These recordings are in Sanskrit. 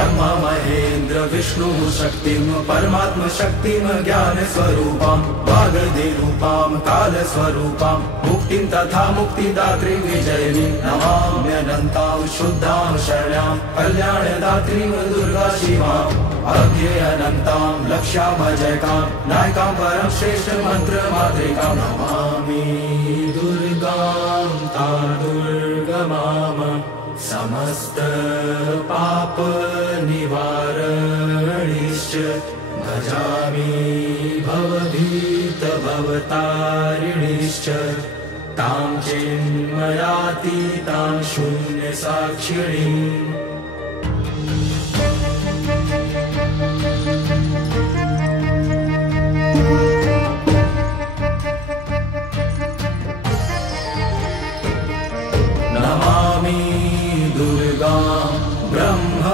ब्रह्मा महेन्द्र विष्णु शक्तिं परमात्म शक्तिं ज्ञान स्वरूपां वागदे रूपां काल स्वरूपां मुक्तिं तथा मुक्तिदात्री विजयिनी नमाम्यनन्तां शुद्धां शरण्यां कल्याणदात्रीं दुर्गा शिवां अज्ञेयनन्तां लक्ष्यामजयकां नायकां परं श्रेष्ठ मंत्र मातृकां नमामि दुर्गां ता दुर्गमाम समस्त पाप निवारणिश्च भजामि भवभीत भवतारिणीश्च तां चिन्मयातीतां शून्य साक्षिणीम् नमामि दुर्गां ब्रह्म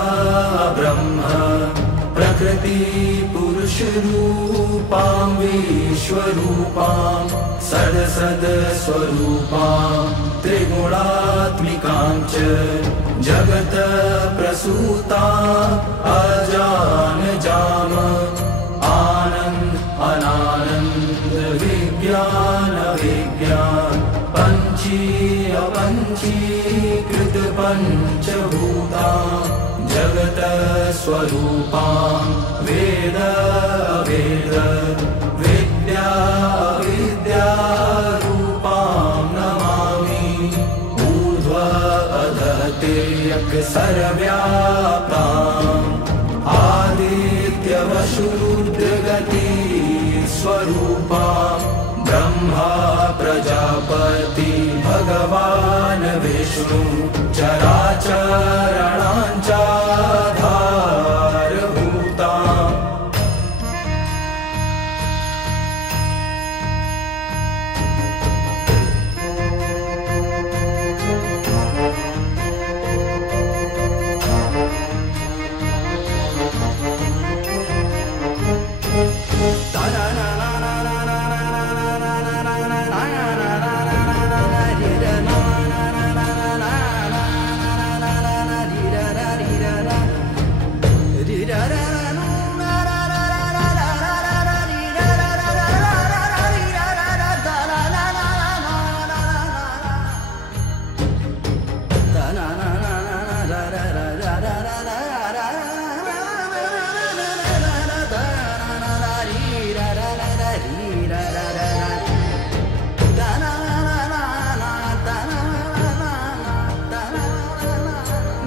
ब्रह्म प्रकृति पुरुष रूपां विश्वरूपां सद स्वरूपां त्रिगुणात्मिकां च जगत प्रसूतां अजानजाम आनन्द अनानन्द विज्ञान विज्ञान अपञ्चीकृत पञ्चभूतां जगत स्वरूपां वेद अवेद विद्या अविद्यारूपां नमामि ऊर्ध्व अधः तिर्यक् सर्वव्याप्ताम् आदित्यवशूद्रगति स्वरूपां ब्रह्मा प्रजापति भगवान विष्णु चराचरणांचाधारभूताम्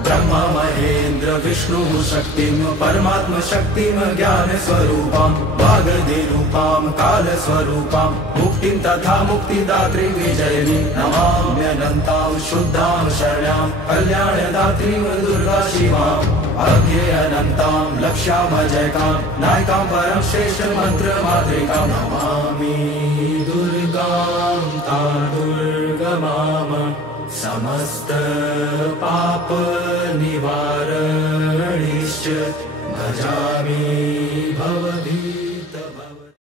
ब्रह्मा महेन्द्र विष्णु शक्तिं परमात्म शक्तिं ज्ञान स्वरूपां वागदे रूपां काल स्वरूपां मुक्तिं तथा मुक्तिदात्री विजयिनी नमाम्यनन्तां शुद्धां शरण्यां कल्याणदात्रीं दुर्गा शिवां अज्ञेयनन्तां लक्ष्यामजयकां नायकां परं श्रेष्ठ मंत्र मातृकां नमामि दुर्गां ता दुर्गमाम समस्त पाप निवारणिश्च भजामि भवभीत